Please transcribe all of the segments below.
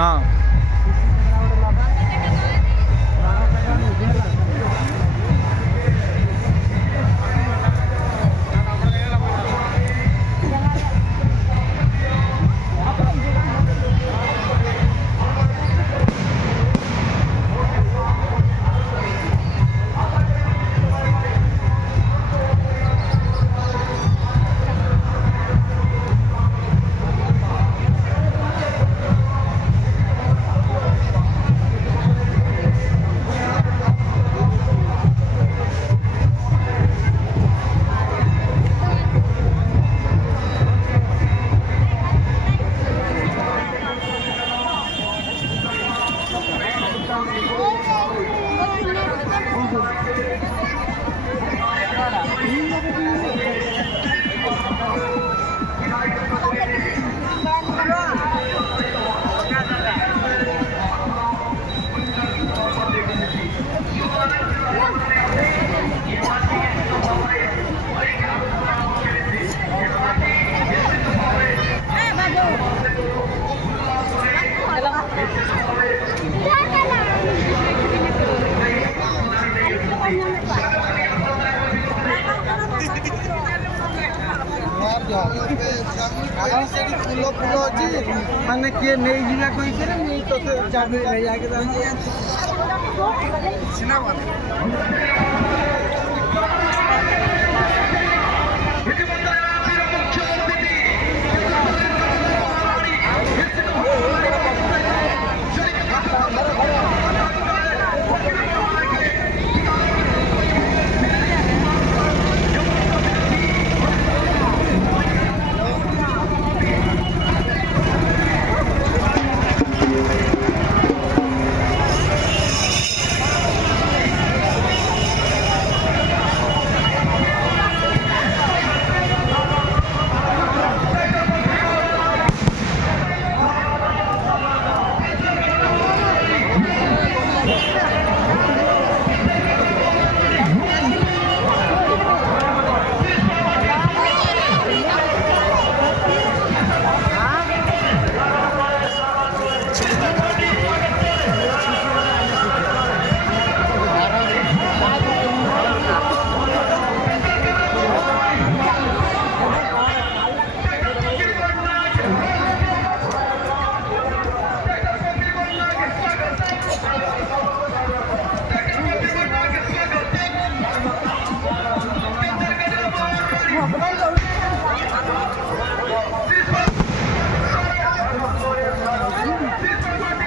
हाँ फूल फूल अच्छी मैंने किए नहीं जीवा कहीं से नहीं तो चाबी ले जाके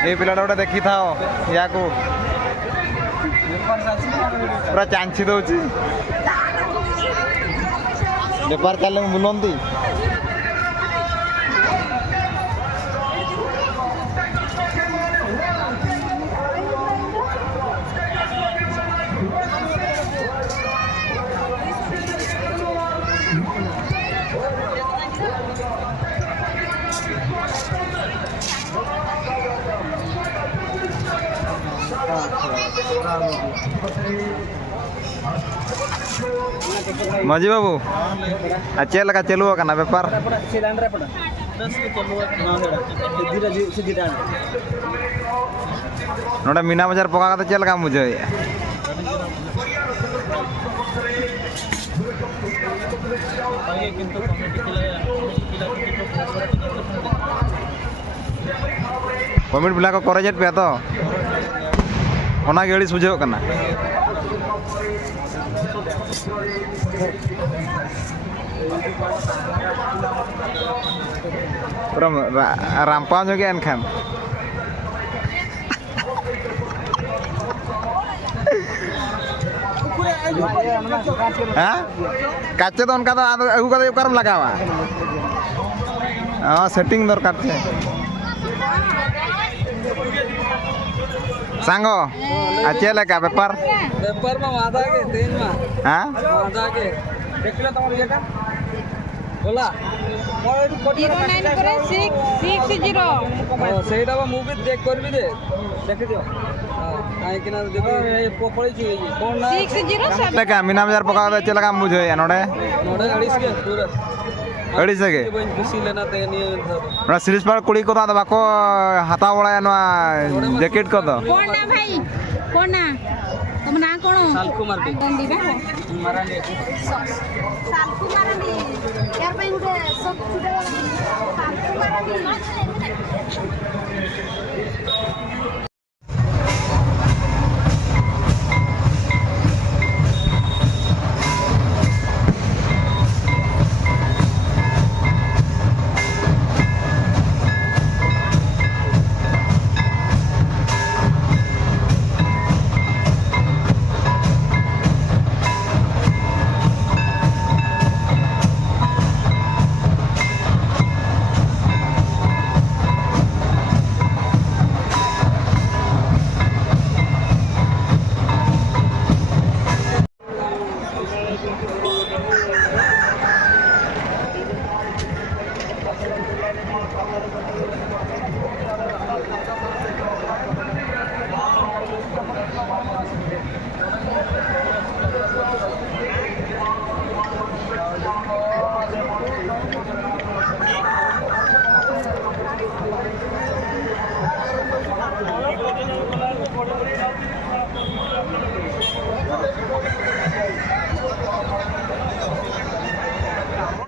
ये पिलाटा गोटे देखी था या को पूरा चांची दौची बेपार चल बुलंती मजी बाबू चे लगा चलू ना बेपार नोड़ा मीना बाजार पका चे लगा मुझे पेमेंट बिला को करेजेट पे तो ओना गेड़ी सुझाव करना रामपा जो के एनखान काचे तो उनका तो अगू का उकारम लगावा हाँ सेटिंग दरकार छे सांगो अच्छे लगा पेपर पेपर में वादा के तेज में हां वादा के देखले तमर जेटा बोला 094660 सेटा बा मूवी देख करबी दे देख दियो काहे कि ना देखो ए पपड़ी छी कोन ना 607 लगा मीना बाजार पका दे चला काम मुझे या नोडे नोडे 28 के पूरा ᱟᱹᱰᱤ ᱥᱟᱸᱜᱮ ᱵᱟᱹᱧ ᱠᱩᱥᱤ ᱞᱮᱱᱟ ᱛᱮ ᱱᱤᱭᱟᱹ ᱫᱷᱟᱣ ᱫᱚ ᱚᱱᱟ ᱥᱤᱨᱤᱥ ᱯᱟᱲ ᱠᱩᱲᱤ ᱠᱚᱫᱚ ᱟᱫᱚ ᱵᱟᱠᱚ ᱦᱟᱛᱟᱣ ᱵᱟᱲᱟᱭᱟ ᱱᱚᱣᱟ ᱡᱮᱠᱮᱴ ᱠᱚᱫᱚ कौन ना भाई कौन ना तुम ना कौन सालकु मार्डी गंदी बा मारांडी सालकु मारंदी यार भाई उठे सब छुटे सालकु मारंदी